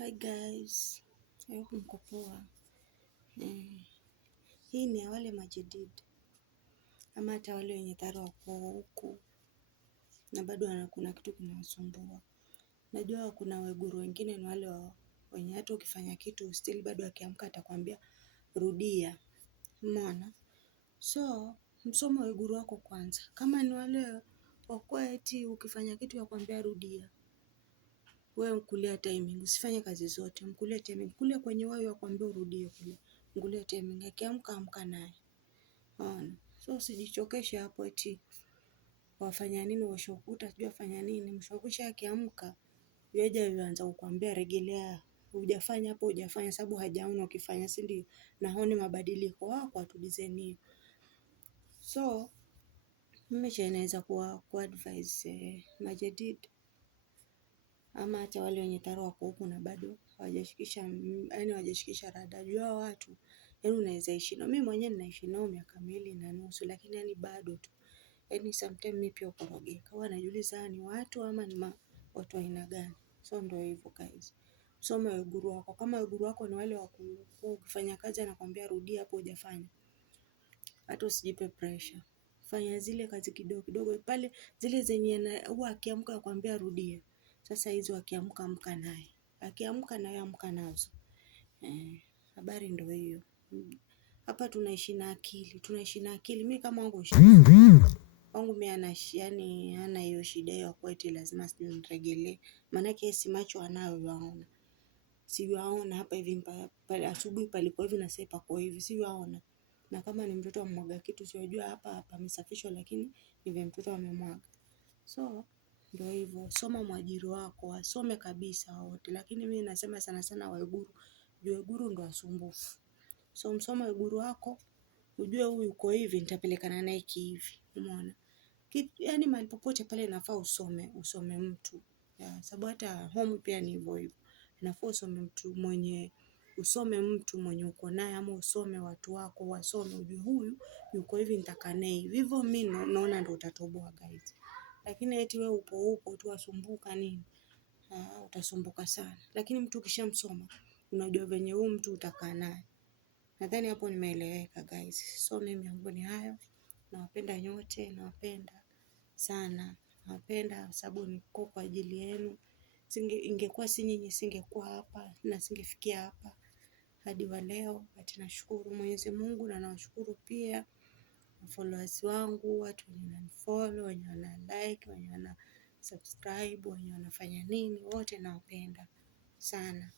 Hi guys, I hope mko poa. Hii ni ya wale majadid ama hata wale wenye taro wako huku na bado kuna kitu kinawasumbua. Najua kuna Waiguru wengine ni wale wenye hata ukifanya kitu still bado akiamka atakwambia rudia. Umeona? So msome Waiguru wako kwanza. Kama ni wale wakua eti ukifanya kitu yakwambia rudia, wewe mkulia timing, usifanye kazi zote, mkulia timing, kule kwenye wao yakwambia urudie kule, mkulia timing, akiamka amka naye. So usijichokeshe hapo eti wafanya nini washokuta, sijui wafanya nini, mshokisha akiamka yaja yuanza kukwambia rejelea, hujafanya hapo, hujafanya sababu hajaona ukifanya, si ndio? Na haoni mabadiliko wako atulizeni. So mimi cha naweza kuadvise majadid ama hata wale wenye taro wako huku na bado hawajashikisha rada. Jua watu unaweza ishi nao. Mimi mwenyewe ninaishi nao miaka 2.5, lakini bado tu sometimes mimi pia ukorogeka. Huwa najiuliza ni watu ama ni watu aina gani? So ndio hivyo guys. Soma Waiguru wako. Kama Waiguru wako ni wale ukifanya kazi anakuambia rudia hapo hujafanya, hata usijipe pressure. Fanya zile kazi kidogo kidogo pale, zile zenye huwa akiamka akwambia rudia. Sasa hizo akiamka amka naye. Akiamka naye amka nazo. Habari ndio hiyo. Hapa tunaishi na akili. Mimi kama wangu mimi hana hiyo shida ya kweti lazima sijui niregelee. Maana yake si macho anayo yaona. Si yaona hapa hivi pale asubuhi palikuwa hivi na sasa pako hivi, si yaona. Na kama ni mtoto amemwaga kitu sijui hapa pamesafishwa, lakini hivi mtoto amemwaga. So ndio hivyo, soma mwajiri wako, wasome kabisa wote, lakini mimi nasema sana sana Waiguru. Waiguru ndio wasumbufu. So msome Waiguru wako, ujue huyu yuko hivi nitapelekana naye hivi. Umeona? Yaani mahali popote pale inafaa usome mtu. Sababu hata home pia ni hivyo. Inafaa usome mtu mwenye uko naye, ama usome watu wako, wasome ujue huyu yuko hivi nitakaa naye hivi. Hivyo mimi naona ndio utatoboa guys. Lakini eti wewe upo tu wasumbuka nini? Utasumbuka sana. Lakini mtu ukishamsoma unajua venye huyu mtu utakaa naye. Nadhani hapo nimeeleweka guys. So mimi yangu ni hayo. Nawapenda nyote, nawapenda sana. Nawapenda sababu niko kwa ajili yenu. Ingekuwa si nyinyi singekuwa hapa na singefikia hapa hadi wa leo. But nashukuru Mwenyezi Mungu na nawashukuru pia followers wangu, watu wenye wananifollow, wenye wana like, wenye wana subscribe, wenye wanafanya nini, wote nawapenda sana.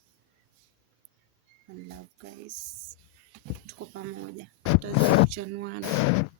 One love guys. Tuko pamoja. Tutazidi kuchanuana.